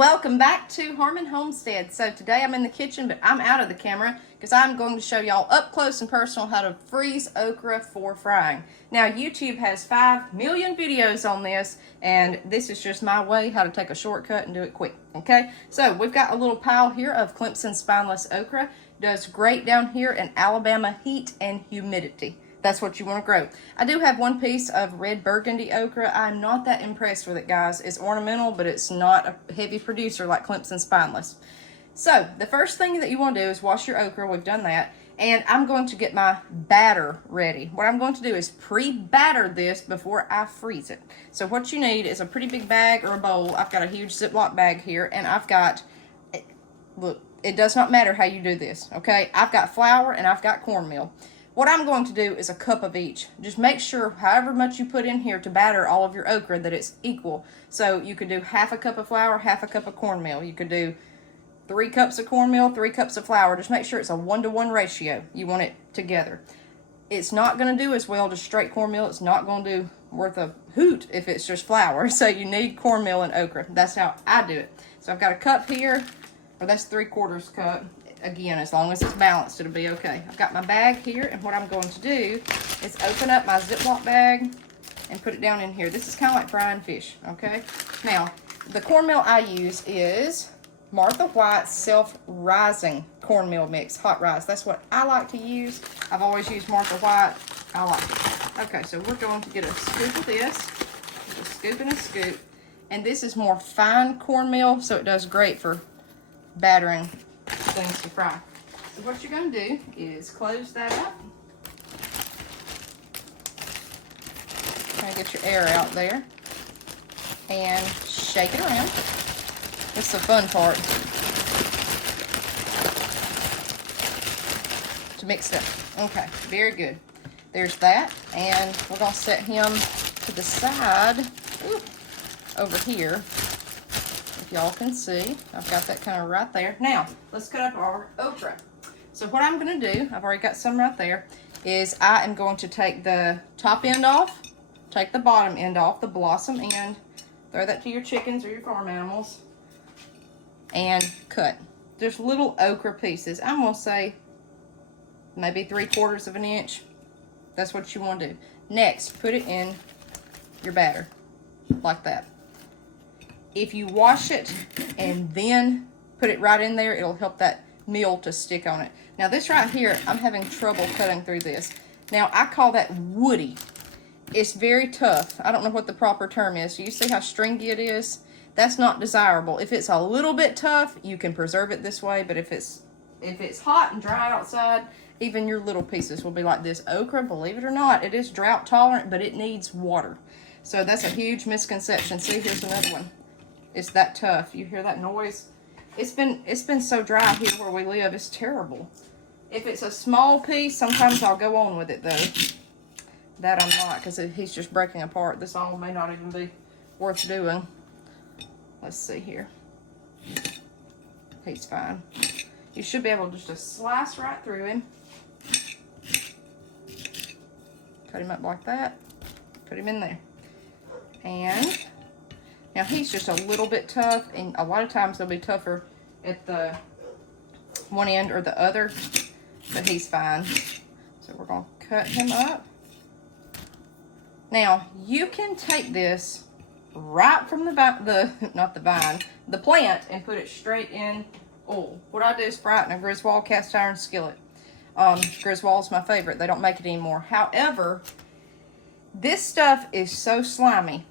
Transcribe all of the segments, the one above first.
Welcome back to Homestead. So today I'm in the kitchen, but I'm out of the camera because I'm going to show y'all up close and personal how to freeze okra for frying. Now YouTube has 5 million videos on this, and this is just my way how to take a shortcut and do it quick. Okay, so we've got a little pile here of Clemson spineless okra. Does great down here in Alabama heat and humidity. That's what you want to grow. I do have one piece of red burgundy okra. I'm not that impressed with it, guys. It's ornamental, but it's not a heavy producer like Clemson spineless. So the first thing that you want to do is wash your okra. We've done that. And I'm going to get my batter ready. What I'm going to do is pre-batter this before I freeze it. So what you need is a pretty big bag or a bowl. I've got a huge Ziploc bag here, and I've got, look, it does not matter how you do this, okay? I've got flour and I've got cornmeal. What I'm going to do is a cup of each. Just make sure however much you put in here to batter all of your okra that it's equal. So you could do half a cup of flour, half a cup of cornmeal. You could do 3 cups of cornmeal, 3 cups of flour. Just make sure it's a 1-to-1 ratio. You want it together. It's not going to do as well just straight cornmeal. It's not going to do worth a hoot if it's just flour. So you need cornmeal and okra. That's how I do it. So I've got a cup here, or that's 3/4 cup. Again, as long as it's balanced, it'll be okay. I've got my bag here, and what I'm going to do is open up my Ziploc bag and put it down in here. This is kind of like frying fish, okay? Now, the cornmeal I use is Martha White's self-rising cornmeal mix, hot rise. That's what I like to use. I've always used Martha White. I like it. Okay, so we're going to get a scoop of this, just a scoop and a scoop. And this is more fine cornmeal, so it does great for battering things to fry. So what you're going to do is close that up. Try to get your air out there. And shake it around. That's the fun part. To mix it up. Okay, very good. There's that. And we're going to set him to the side. Ooh, over here. Y'all can see I've got that kind of right there. Now let's cut up our okra. So what I'm going to do, I've already got some right there, is I am going to take the top end off, take the bottom end off, the blossom end, throw that to your chickens or your farm animals, and cut just little okra pieces. I'm going to say maybe 3/4 of an inch. That's what you want to do. Next, put it in your batter like that. If you wash it and then put it right in there, it'll help that meal to stick on it. Now this right here, I'm having trouble cutting through this. Now I call that woody. It's very tough. I don't know what the proper term is. You see how stringy it is? That's not desirable. If it's a little bit tough, you can preserve it this way, but if it's hot and dry outside, even your little pieces will be like this. Okra, believe it or not, it is drought tolerant, but it needs water. So that's a huge misconception. See, here's another one. It's that tough. You hear that noise? It's been so dry here where we live. It's terrible. If it's a small piece, sometimes I'll go on with it though. That I'm not, because he's just breaking apart. This all may not even be worth doing. Let's see here. He's fine. You should be able just to slice right through him. Cut him up like that. Put him in there. And now he's just a little bit tough, and a lot of times they'll be tougher at the one end or the other, but he's fine. So we're going to cut him up. Now you can take this right from the plant, and put it straight in oil. What I do is fry it in a Griswold cast iron skillet. Griswold's my favorite. They don't make it anymore. However, this stuff is so slimy.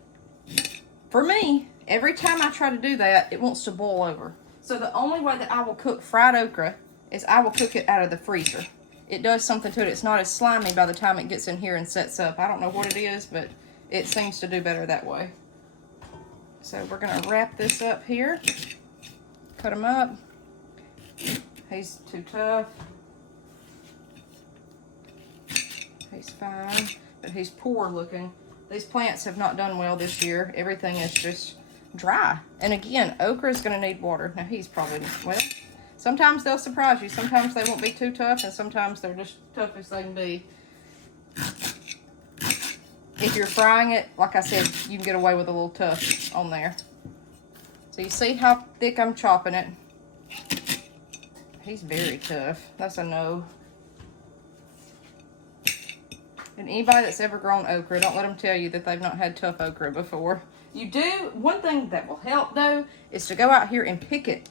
For me, every time I try to do that, it wants to boil over. So the only way that I will cook fried okra is I will cook it out of the freezer. It does something to it. It's not as slimy by the time it gets in here and sets up. I don't know what it is, but it seems to do better that way. So we're going to wrap this up here. Cut him up. He's too tough. He's fine, but he's poor looking. These plants have not done well this year. Everything is just dry. And again, okra is going to need water. Now he's probably, well, sometimes they'll surprise you. Sometimes they won't be too tough, and sometimes they're just tough as they can be. If you're frying it, like I said, you can get away with a little tough on there. So you see how thick I'm chopping it. He's very tough. That's a no. And anybody that's ever grown okra, don't let them tell you that they've not had tough okra before. You do. One thing that will help though is to go out here and pick it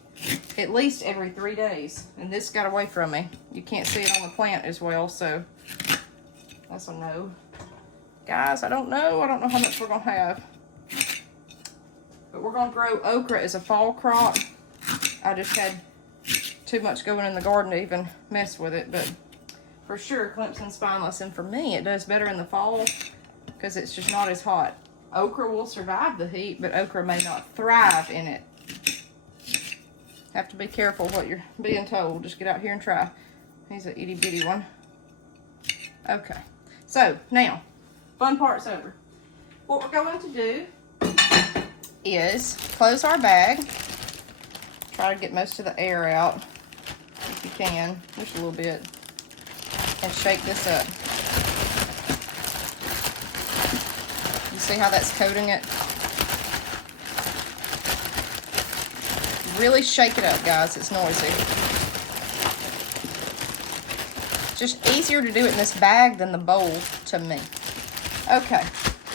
at least every 3 days. And this got away from me. You can't see it on the plant as well, so that's a no. Guys, I don't know. I don't know how much we're gonna have. But we're gonna grow okra as a fall crop. I just had too much going in the garden to even mess with it, but for sure Clemson spineless, and for me it does better in the fall because it's just not as hot. Okra will survive the heat, but okra may not thrive in it. Have to be careful what you're being told. Just get out here and try. He's an itty bitty one. Okay, so now fun part's over. What we're going to do is close our bag. Try to get most of the air out if you can, just a little bit, and shake this up. You see how that's coating it? Really shake it up, guys. It's noisy. Just easier to do it in this bag than the bowl to me. Okay,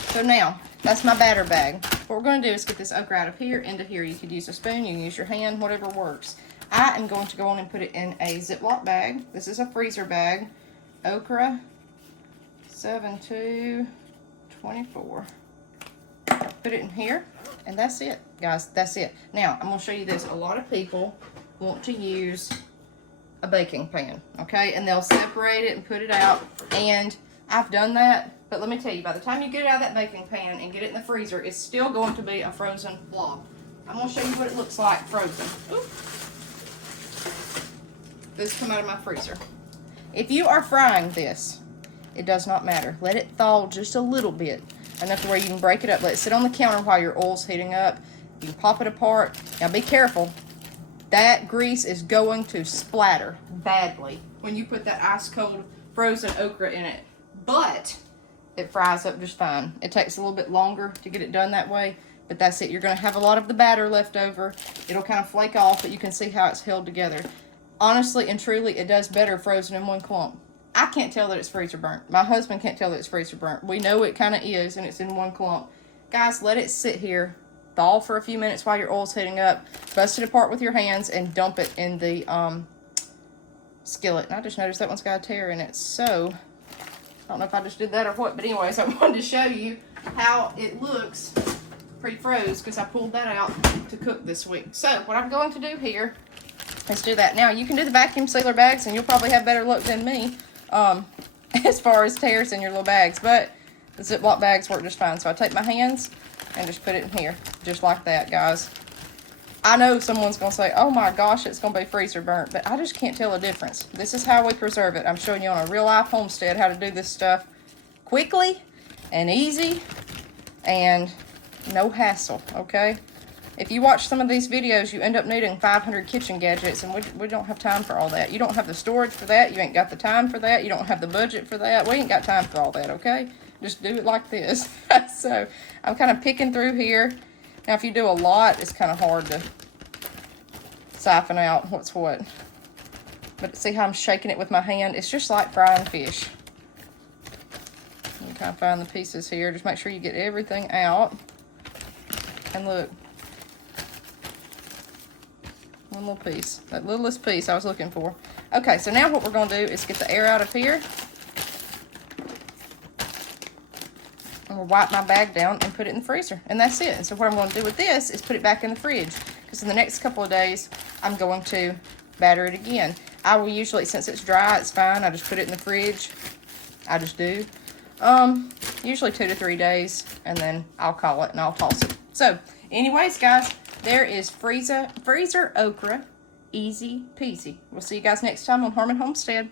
so now that's my batter bag. What we're going to do is get this okra out of here into here. You could use a spoon, you can use your hand, whatever works. I am going to go on and put it in a Ziploc bag. This is a freezer bag. Okra 7-2-24. Put it in here, and that's it, guys. That's it. Now, I'm going to show you this. A lot of people want to use a baking pan, okay? And they'll separate it and put it out, and I've done that. But let me tell you, by the time you get it out of that baking pan and get it in the freezer, it's still going to be a frozen blob. I'm going to show you what it looks like frozen. Ooh. This come out of my freezer. If you are frying this, it does not matter. Let it thaw just a little bit, enough to where you can break it up. Let it sit on the counter while your oil's heating up. You can pop it apart. Now be careful. That grease is going to splatter badly when you put that ice cold frozen okra in it. But it fries up just fine. It takes a little bit longer to get it done that way, but that's it. You're going to have a lot of the batter left over. It'll kind of flake off, but you can see how it's held together. Honestly and truly, it does better frozen in one clump. I can't tell that it's freezer burnt. My husband can't tell that it's freezer burnt. We know it kind of is, and it's in one clump. Guys, let it sit here, thaw for a few minutes while your oil's heating up. Bust it apart with your hands and dump it in the skillet. And I just noticed that one's got a tear in it, so I don't know if I just did that or what, but anyways, I wanted to show you how it looks pre-froze because I pulled that out to cook this week. So what I'm going to do here is do that. Now, you can do the vacuum sealer bags, and you'll probably have better luck than me as far as tears in your little bags, but the Ziploc bags work just fine. So I take my hands and just put it in here, just like that, guys. I know someone's going to say, oh my gosh, it's going to be freezer burnt, but I just can't tell the difference. This is how we preserve it. I'm showing you on a real life homestead how to do this stuff quickly and easy and no hassle, okay? If you watch some of these videos, you end up needing 500 kitchen gadgets, and we don't have time for all that. You don't have the storage for that. You ain't got the time for that. You don't have the budget for that. We ain't got time for all that, okay? Just do it like this. So I'm kind of picking through here. Now, if you do a lot, it's kind of hard to siphon out what's what. But see how I'm shaking it with my hand? It's just like frying fish. You kind of find the pieces here. Just make sure you get everything out. And look. One little piece. That littlest piece I was looking for. Okay, so now what we're going to do is get the air out of here. And we'll wipe my bag down and put it in the freezer. And that's it. And so what I'm going to do with this is put it back in the fridge. Because in the next couple of days, I'm going to batter it again. I will usually, since it's dry, it's fine. I just put it in the fridge. I just do. Usually 2 to 3 days. And then I'll call it and I'll toss it. So, anyways, guys, there is freezer okra. Easy peasy. We'll see you guys next time on Homestead.